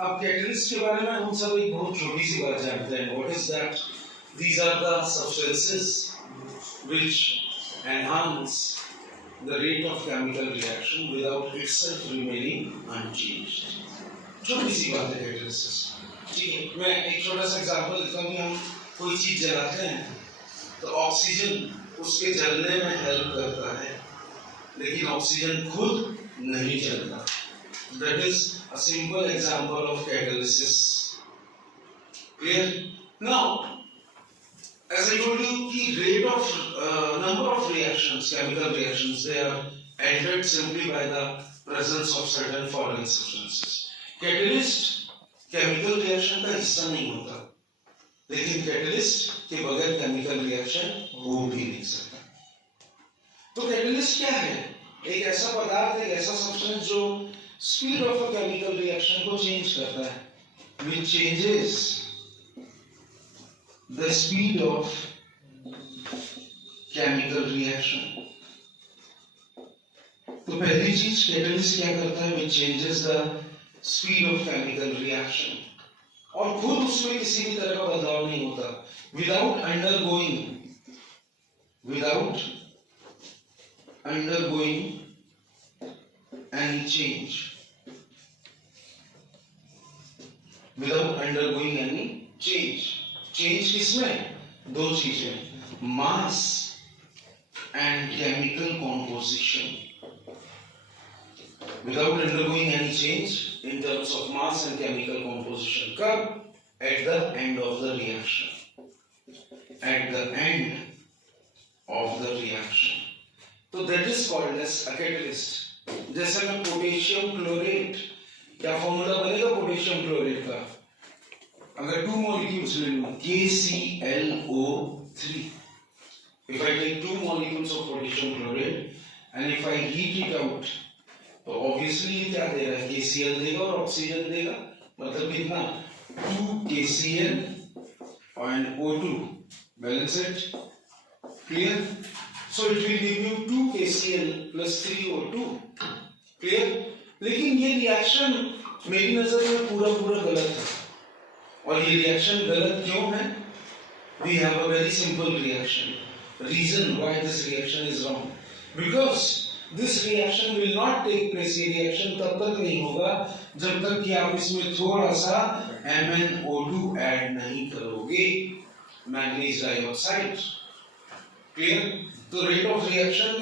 अब कैटलिस्ट के बारे में हम सब एक बहुत छोटी सी बात जानते हैं. What is that? These are the substances which enhance the rate of chemical reaction without itself remaining unchanged. छोटी सी बात है कैटलिस्ट. ठीक है, मैं एक छोटा सा एग्जांपल देता हूँ कि हम कोई चीज जलाते हैं तो ऑक्सीजन उसके जलने में हेल्प करता है, लेकिन ऑक्सीजन खुद नहीं जलता. That is a simple example of catalysis. Clear? Now, as I told you, the rate of number of reactions, chemical reactions, they are altered simply by the presence of certain foreign substances. Catalyst chemical reaction का हिस्सा नहीं होता, लेकिन catalyst के बगैर chemical reaction हो भी नहीं सकता. तो कैटलिस्ट क्या है? एक ऐसा पदार्थ, एक ऐसा सब्सटेंस जो speed of a chemical reaction को चेंज करता है, which changes the speed of chemical reaction. तो पहली चीज कैटलिस्ट क्या करता है? which changes the speed of chemical reaction. और खुद उसमें किसी भी तरह का बदलाव नहीं होता. Without undergoing any change. Without undergoing any change. Change किसमें? दो चीजें, mass and chemical composition. Without undergoing any change in terms of mass and chemical composition. कब? At the end of the reaction. At the end of the reaction. So that is called as a catalyst. जैसे मैं potassium chlorate, क्या formula बनेगा potassium chlorate का? अगर 2 molecules ले लूं, KClO3. If I take 2 molecules of potassium chlorate and if I heat it out, तो obviously क्या दे रहा है? KCl देगा और ऑक्सीजन देगा. मतलब कितना? 2 KCl and O2. Balance it. Clear? So it will give you 2 KCl plus 3 O2. Clear? लेकिन ये रिएक्शन मेरी नजर में पूरा गलत है. और ये रिएक्शन गलत क्यों है? We have a very simple reaction. Reason why this reaction is wrong. Because this reaction will not take place. ये रिएक्शन तब तक नहीं होगा जब तक कि आप इसमें थोड़ा सा MnO2 ऐड नहीं करोगे, मैंगनीज डाइऑक्साइड. क्लियर? तो रेट ऑफ रिएक्शन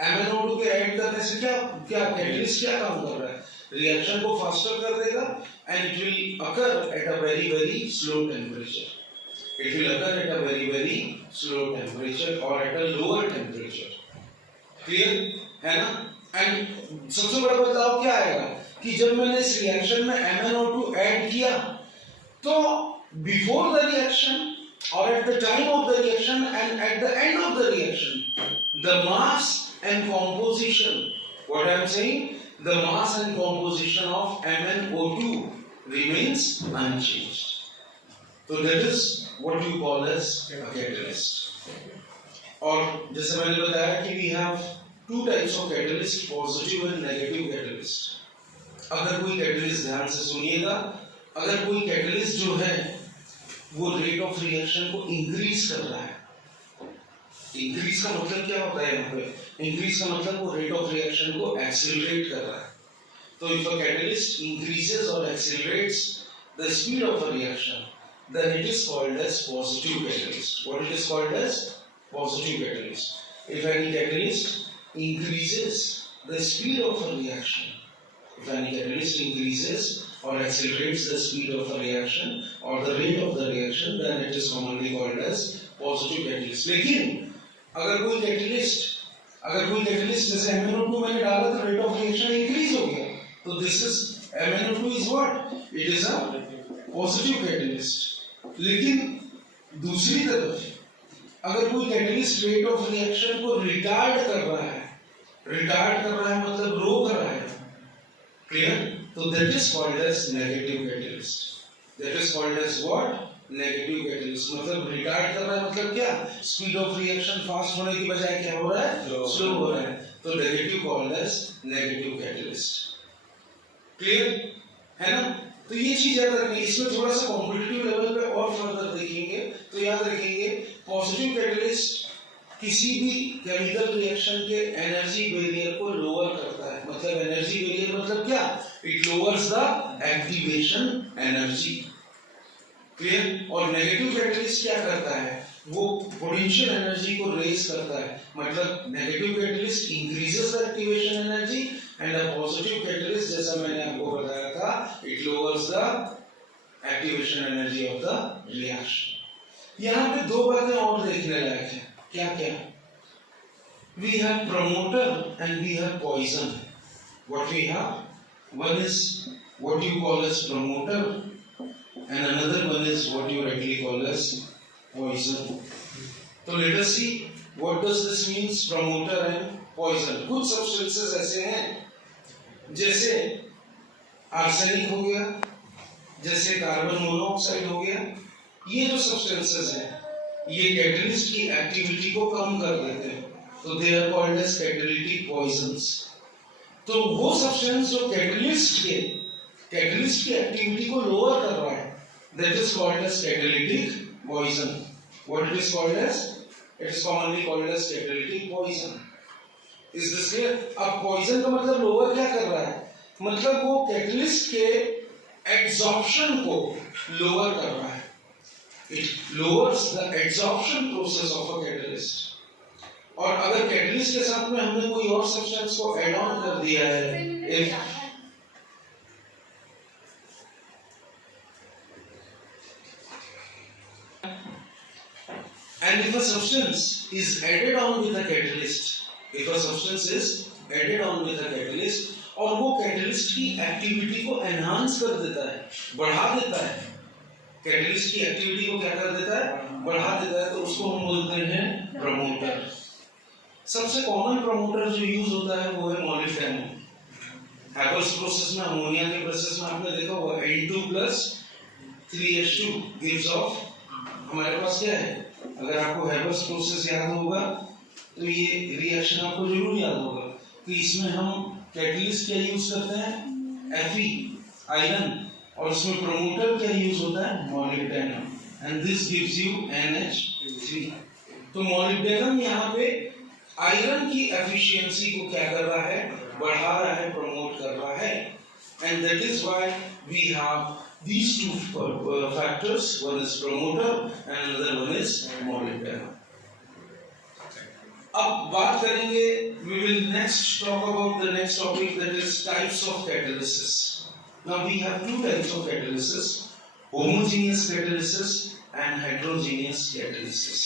MnO2 के ऐड करने से क्या कैटलिस्ट क्या काम कर रहा है? रिएक्शन को फास्टर कर देगा and it will occur at a very slow temperature. It will occur at a very slow temperature or at a lower temperature. Clear? है ना? And सबसे बड़ा बदलाव क्या आएगा कि जब मैंने इस रिएक्शन में MnO2 ऐड किया तो before the reaction or at the time of the reaction and at the end of the reaction, the mass and composition, what I am saying, the mass and composition of MnO2 remains unchanged. So that is what you call as a catalyst. और जैसे मैंने बताया कि we have 2 types of catalyst, positive and negative catalyst. अगर कोई catalyst, ध्यान से सुनिएगा, अगर कोई catalyst जो है वो rate of reaction को increase कर रहा है. Increase का मतलब क्या होता है यहाँ पे? Increase का मतलब वो rate of reaction को accelerate कर रहा है. So if a catalyst increases or accelerates the speed of a reaction, then it is called as positive catalyst. What it is called as? Positive catalyst. If any catalyst increases the speed of a reaction, if any catalyst increases or accelerates the speed of a reaction or the rate of the reaction, then it is commonly called as positive catalyst. लेकिन अगर कोई catalyst जैसे MnO2 मैंने डाला तो rate of reaction increase हो गया, तो this is MnO2 is what? It is a positive catalyst. लेकिन दूसरी तरफ अगर कोई कैटलिस्ट रेट ऑफ रिएक्शन को रिटार्ड कर रहा है मतलब रोक रहा है. क्लियर? तो that is called as negative catalyst. That is called as what? Negative catalyst. मतलब रिटार्ड कर रहा है मतलब क्या? स्पीड ऑफ रिएक्शन फास्ट होने की बजाय क्या हो रहा है? स्लो हो रहा है. तो negative called as negative catalyst. Clear है ना? तो ये चीज याद रखनी। इसमें थोड़ा सा कॉम्पिटिटिव लेवल पे और फर्दर देखेंगे तो याद रखेंगे पॉजिटिव कैटलिस्ट किसी भी केमिकल रिएक्शन के एनर्जी बैरियर को लोअर करता है। मतलब एनर्जी बैरियर मतलब क्या? It lowers the activation energy. Clear? और नेगेटिव कैटलिस्ट क्या करता है? वो पोटेंशियल एनर्जी को रेज करता है। मतलब negative catalyst increases the activation energy and a positive catalyst जैसा मैंने आपको बताया था it lowers the activation energy of the reaction. यहाँ पे दो बातें और देखने लायक है। क्या क्या? We have promoter and we have poison. What we have? One is what you call as promoter and another one is what you rightly call as poison. So let us see what does this means promoter and poison. कुछ substances ऐसे हैं जैसे arsenic हो गया, जैसे carbon monoxide हो गया। ये जो substances हैं ये कैटलिस्ट की एक्टिविटी को कम कर देते हैं, तो they are called as catalytic poisons. तो वो सब्सटेंस जो कैटलिस्ट की एक्टिविटी को लोअर कर रहा है that is called as catalytic poison. What it is called as? It is commonly called as catalytic poison. Is this clear? अब poison का मतलब लोअर क्या कर रहा है? मतलब वो कैटलिस्ट के एब्जॉर्प्शन को लोअर कर रहा है। It lowers the adsorption process of a catalyst. और अगर कैटलिस्ट के साथ में हमने कोई और सब्सटेंस को ऐड ऑन कर दिया है, if a substance is added on with a catalyst, और वो कैटलिस्ट की एक्टिविटी को एनहांस कर देता है, बढ़ा देता है, कैटलिस्ट की एक्टिविटी को क्या कर देता है? बढ़ा देता है, तो उसको हम बोलते हैं प्रमोटर। सबसे कॉमन प्रमोटर जो यूज होता है वो है मॉलिब्डेनम। हैबर्स प्रोसेस में, अमोनिया के प्रोसेस में आपने देखा होगा N2+3H2 गिव्स ऑफ, हमारे पास क्या है? अगर आपको हैबर्स प्रोसेस याद होगा तो ये रिएक्शन आपको जरूर याद होगा कि इसमें हम कैटलिस्ट क्या यूज करते हैं? Fe, आयरन, और उसमें प्रमोटर क्या यूज होता है? Molybdenum, and this gives you NH3। तो मॉलिब्डेनम यहाँ पे आयरन की एफिशिएंसी को क्या कर रहा है? बढ़ा रहा है, प्रमोट कर रहा है, and that is why we have these two factors, one is promoter and another one is molybdenum. अब बात करेंगे, we will next talk about the next topic, that is types of catalysis. Now we have two types of catalysis, homogeneous catalysis and heterogeneous catalysis.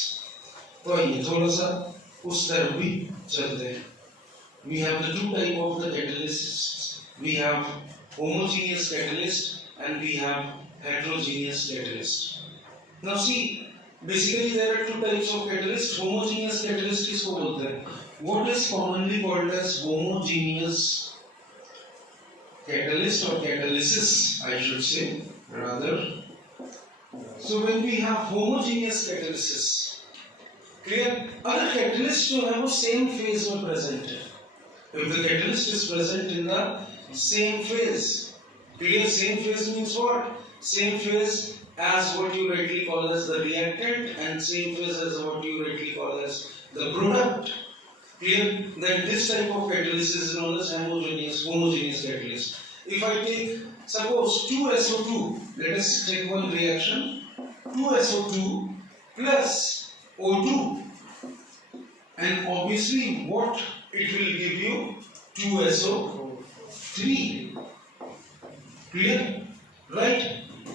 तो ये थोड़ा सा उस तरफ भी चलते हैं। We have the two type of the catalysis. We have homogeneous catalyst and we have heterogeneous catalyst. Now see, basically there are two types of catalyst. Homogeneous catalyst किसको बोलते हैं? What is commonly called as homogeneous catalyst or catalysis, I should say rather. So when we have homogeneous catalysis, clear? अगर catalyst जो है वो same phase में present है, if the catalyst is present in the same phase, clear? Same phase means what? Same phase as what you rightly call as the reactant and same phase as what you rightly call as the product. Clear? Then this type of catalyst is known as homogeneous catalyst. If I take, suppose 2SO2, let us take one reaction, 2SO2 plus O2, and obviously what it will give you? 2SO3. Clear? Right?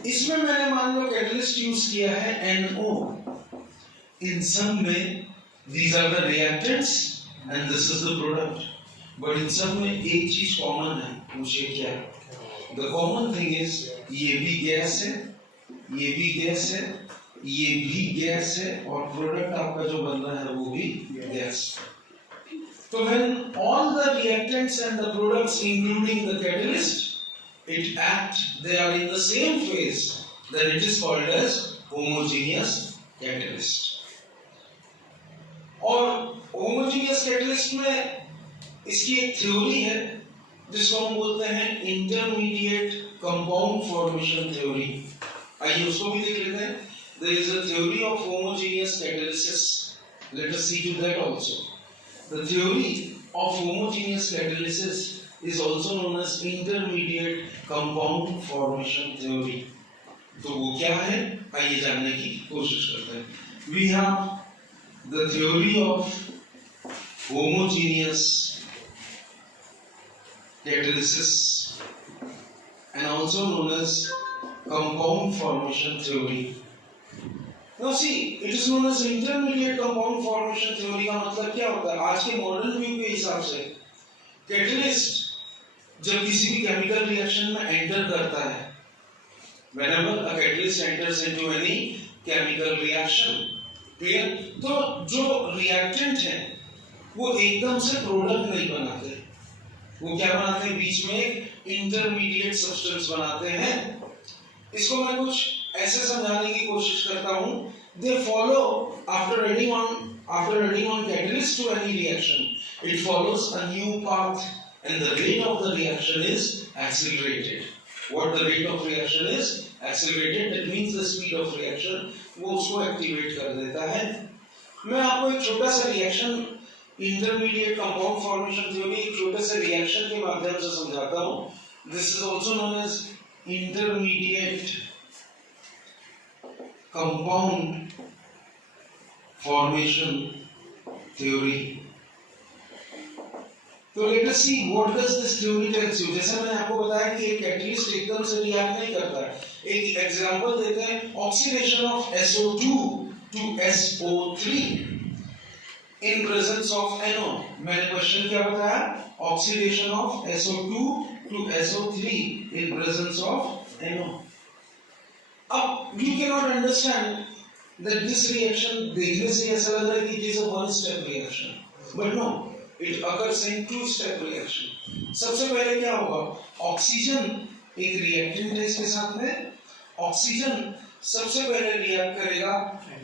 इसमें मैंने मान लो catalyst use किया है NO. In some में these are the reactants and this is the product. But in some में एक चीज common है, पूछिए क्या? The common thing is ये भी गैस है, ये भी गैस है, ये भी गैस है, और प्रोडक्ट आपका जो बन रहा है वो भी gas. So when all the reactants and the products including the catalyst it act, they are in the same phase, then it is called as homogeneous catalyst. और homogeneous catalyst में इसकी एक थ्योरी है जिसको हम बोलते हैं इंटरमीडिएट कंपाउंड फॉर्मेशन थ्योरी। आइए उसको भी देख लेते हैं। There is a theory of homogeneous catalysis. Let us see to that also. The theory of homogeneous catalysis is also known as intermediate compound formation theory. तो वो क्या है, आइए जानने की कोशिश करते हैं। We have the theory of homogeneous catalysis and also known as compound formation theory. Now see, it is known as intermediate compound formation theory का मतलब क्या होता है? आज के मॉडर्न व्यू के हिसाब से कैटलिस्ट जब किसी भी केमिकल रिएक्शन में एंटर करता है, whenever a catalyst enters into any chemical reaction, clear? तो जो रिएक्टेंट है वो एकदम से प्रोडक्ट नहीं बनाते, वो क्या बनाते हैं? बीच में एक इंटरमीडिएट सब्सटेंस बनाते हैं। इसको मैं कुछ ऐसे समझाने की कोशिश करता हूं। They follow after adding on catalyst to any reaction, it follows a new path and the rate of the reaction is accelerated. What the rate of reaction is accelerated, that means the speed of reaction वो उसको activate कर देता है। मैं आपको एक छोटा सा reaction, intermediate compound formation theory, एक छोटे से रिएक्शन के माध्यम से समझाता हूं। This is also known as intermediate compound formation theory. तो let us see what does this theory tells you. जैसे मैंने आपको बताया कि एक कैटलिस्ट एकदम से रिएक्ट नहीं करता है। एक एग्जांपल देते हैं, oxidation of SO2 to SO3 in presence of NO. मैंने क्वेश्चन क्या बताया? Oxidation of SO2 to SO3 in presence of NO. अब you cannot understand that this reaction देखने से ऐसा लग रहा है कि it is a one step reaction, but no, it occurs in two step reaction. सबसे पहले क्या होगा? ऑक्सीजन एक रिएक्टेंट है इसके साथ में, ऑक्सीजन सबसे पहले रिएक्ट करेगा,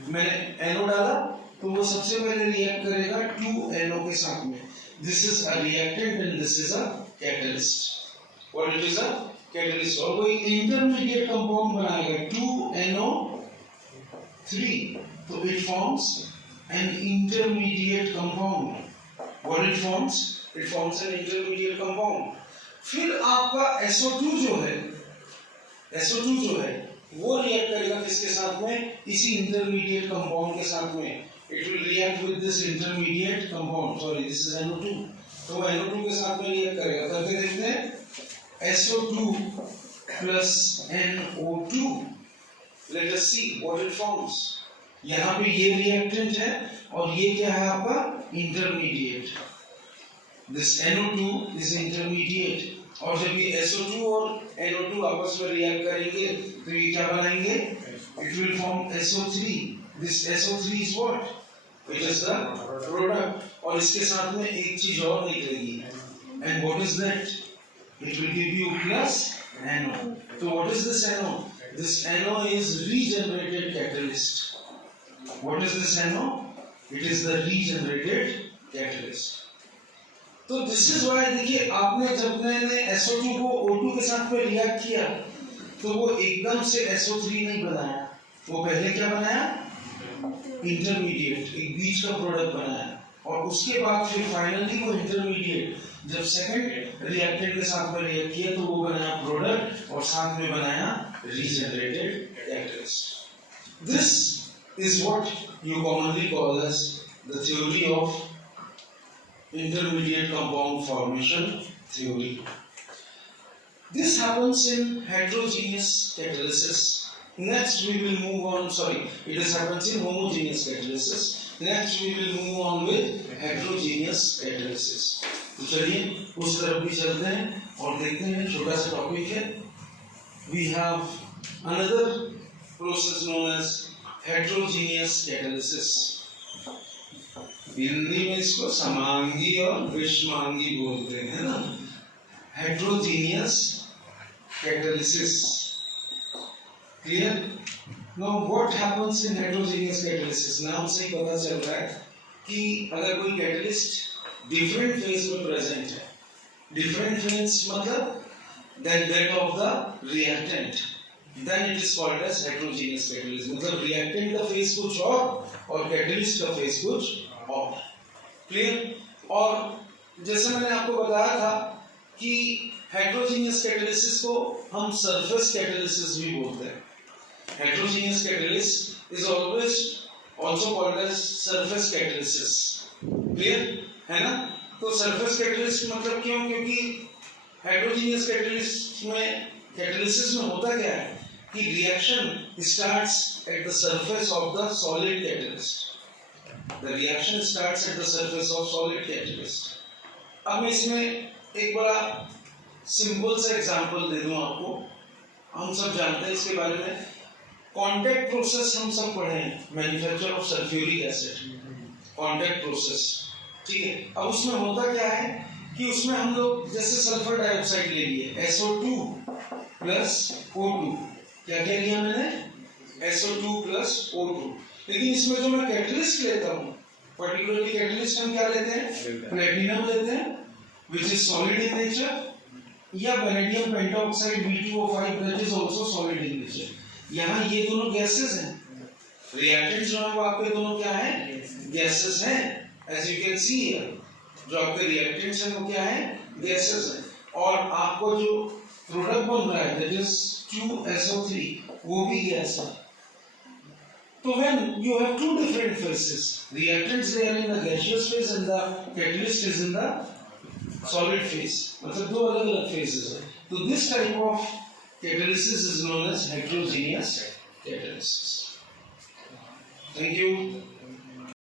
मैंने NO डाला तो वो सबसे पहले रिएक्ट करेगा 2NO के साथ में। This is a reactant and this is a catalyst. What it is a catalyst, और कोई इंटरमीडिएट कंपाउंड बनाएगा 2NO3, तो it forms an intermediate compound. What it forms? It forms an intermediate compound. फिर आपका SO2 जो है वो react करेगा किसके साथ में? इसी इंटरमीडिएट कंपाउंड के साथ में। It will react with this intermediate compound. Sorry, this is NO2. तो वो NO2 के साथ में रिएक्ट करेगा। करके देखते हैं, SO2 plus NO2. Let us see what it forms. यहाँ पे ये रिएक्टेंट है और ये क्या है आपका? Intermediate. This NO2 is intermediate. और जब ये SO2 और NO2 आपस में रिएक्ट करेंगे तो ये क्या बनाएंगे? It will form SO3. This SO3 is what? It is the product. और इसके साथ में एक चीज और निकलेगी। And what is that? It will give you plus NO. So what is this NO? This NO is regenerated catalyst. What is this NO? It is the regenerated catalyst. तो this is why देखिए, आपने जब मैंने SO2 को O2 के साथ में react किया तो वो एकदम से SO3 नहीं बनाया, वो पहले क्या बनाया? इंटरमीडिएट, एक बीच का प्रोडक्ट बनाया, और उसके बाद फिर फाइनली वो इंटरमीडिएट जब सेकंड रिएक्टेंट के साथ में रिएक्ट किया तो वो बनाया प्रोडक्ट और साथ में बनाया regenerated catalyst. This is what you commonly call as the theory of intermediate compound formation theory. This happens in heterogeneous catalysis. Next we will move on, it happens in homogeneous catalysis. Next we will move on with heterogeneous catalysis. तो चलिए उस तरफ भी चलते हैं और देखते हैं, छोटा सा टॉपिक है। We have another process known as heterogeneous catalysis. Hindi में इसको समांगी और विषमांगी बोलते हैं ना। Heterogeneous catalysis, clear? Now what happens in heterogeneous catalysis? नाम से ही पता चल रहा है कि अगर कोई कैटलिस्ट डिफरेंट फेज में प्रेजेंट है, different phase मतलब than that of the reactant, then it is called as heterogeneous catalyst. मतलब reactant का phase कुछ और catalyst का phase कुछ और. Clear? और जैसे मैंने आपको बताया था कि heterogeneous catalysis को हम surface catalysis भी बोलते हैं. Heterogeneous catalyst is always also called as surface catalysis. Clear? है ना? तो surface catalyst मतलब क्यों? क्योंकि heterogeneous catalyst में catalysis में होता क्या है कि reaction starts at the surface of the solid catalyst. The reaction starts at the surface of solid catalyst. अब मैं इसमें एक बड़ा सिंपल सा एग्जांपल दे दूं आपको. हम सब जानते हैं इसके बारे में. कॉन्टैक्ट प्रोसेस हम सब पढ़े हैं. Manufacture of sulphuric acid, contact process. ठीक है. अब उसमें होता क्या है कि उसमें हम लोग जैसे सल्फर डाइऑक्साइड ले लिए SO2 प्लस O2. क्या क्या लिया मैंने? SO2 plus O2. लेकिन इसमें जो मैं कैटलिस्ट लेता हूँ, पर्टिकुलरली कैटलिस्ट हम क्या लेते हैं? प्लेटिनम लेते हैं, which is solid in nature, या vanadium pentoxide V2O5 that is also solid in nature. यहाँ ये दोनों गैसेस हैं. रिएक्टेंट्स जो है वो आपके दोनों क्या है? गैसेस हैं. As you can see here, जो आपके रिएक्टेंट्स हैं वो क्या है? गैसेस हैं. और आपको जो प्रोडक्ट बन रहा है दैट इज 2SO3, वो भी गैस है. So when you have two different phases, reactants they are in the gaseous phase and the catalyst is in the solid phase. मतलब दो अलग-अलग phases हैं. So this type of catalysis is known as heterogeneous catalysis. Thank you.